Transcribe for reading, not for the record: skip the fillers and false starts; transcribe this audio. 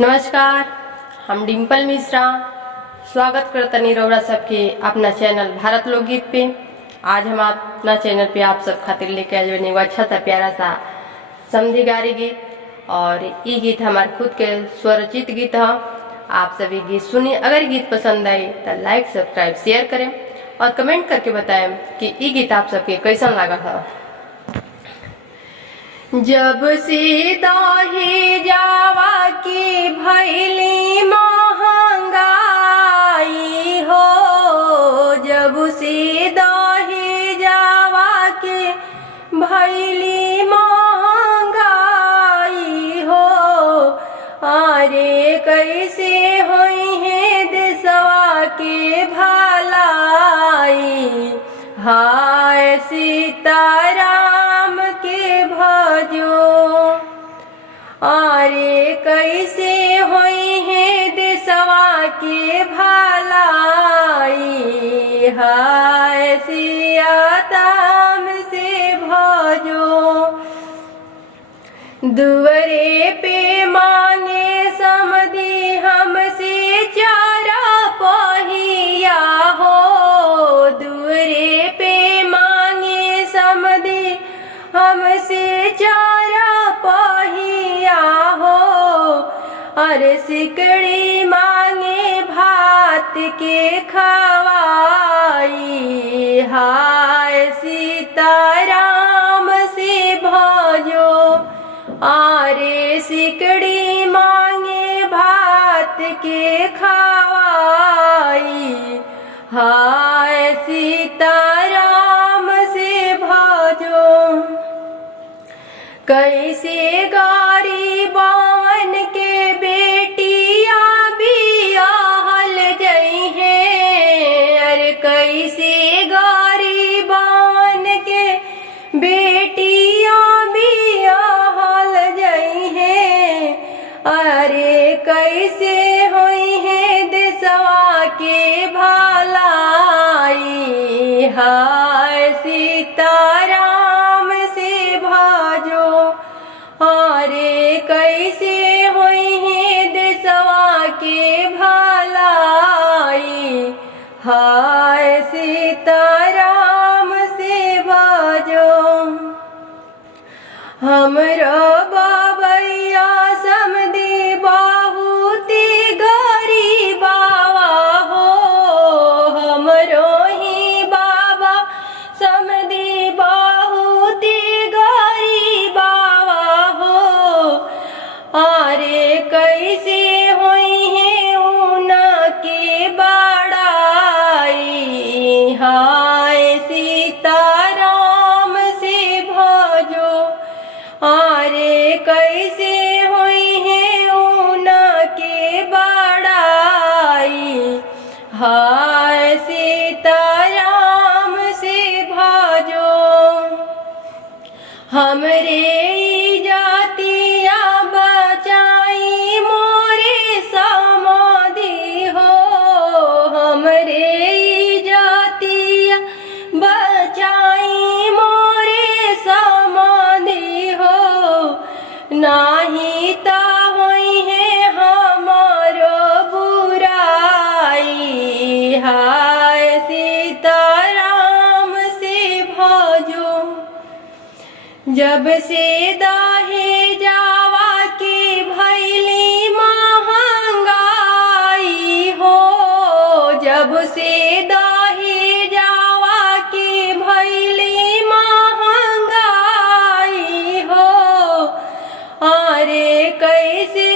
नमस्कार, हम डिम्पल मिश्रा स्वागत करतनी रउरा सबके अपना चैनल भारत लोकगीत पे। आज हम अपना चैनल पे आप सब खातिर लेके आए एगो अच्छा सा प्यारा सा समधी गारी गीत। और ये गीत हमारे खुद के स्वरचित गीत है। आप सभी गीत सुनिए। अगर गीत पसंद आए तो लाइक सब्सक्राइब शेयर करें और कमेंट करके बताएं कि ये गीत आप सबके कैसा लगा था। जब से दाही जावा की भैली महंगाई हो, जब से दाही जावा की भैली महंगाई हो, अरे कैसे होई है देशवा के भलाई। हाय सीताराम के भजो, अरे कैसे होई है देशवा के भलाई। हाय सियाराम से भजो, दुअरे पे मांगे समधी हमसे चारा पहिया हो, दुअरे पे मांगे समधी हमसे चारा पहिया हो, अरे सिकड़ी मांगे भात के खवाई। हाय सीताराम से भजो, अरे सिकड़ी मांगे भात के खवाई। हाय सीताराम से भजो, कैसे गरीबन के बेटिया बियाहल गई है, अरे कैसे गरीबन के बेटिया बियाहल गई है, अरे कैसे होई है देशवा के भलाई। हाय सीताराम से भजो, अरे कैसे होई है देशवा के भलाई। हाय सीताराम से भजो, हमरो बाबैया समधी बहुती गरीबावा हो, हमरो ही बाबा समधी बहुती गरीबावा हो, अरे कैसे होई है उनके बड़ाई। हाय सीताराम से भजो, अरे कैसे होई है उनके बड़ाई। हाय सीताराम से भजो, हमरे जातिया बचाई मोरे समाधि हो, हमरे जातिया बचाई मोरे समाधि हो, नाही ता होई है हमारो बुराई। हाय सीताराम से भजो, जब से दाहे जावा की भैली महंगाई हो, जब से दाहे जावा की भैली महंगाई हो, अरे कैसे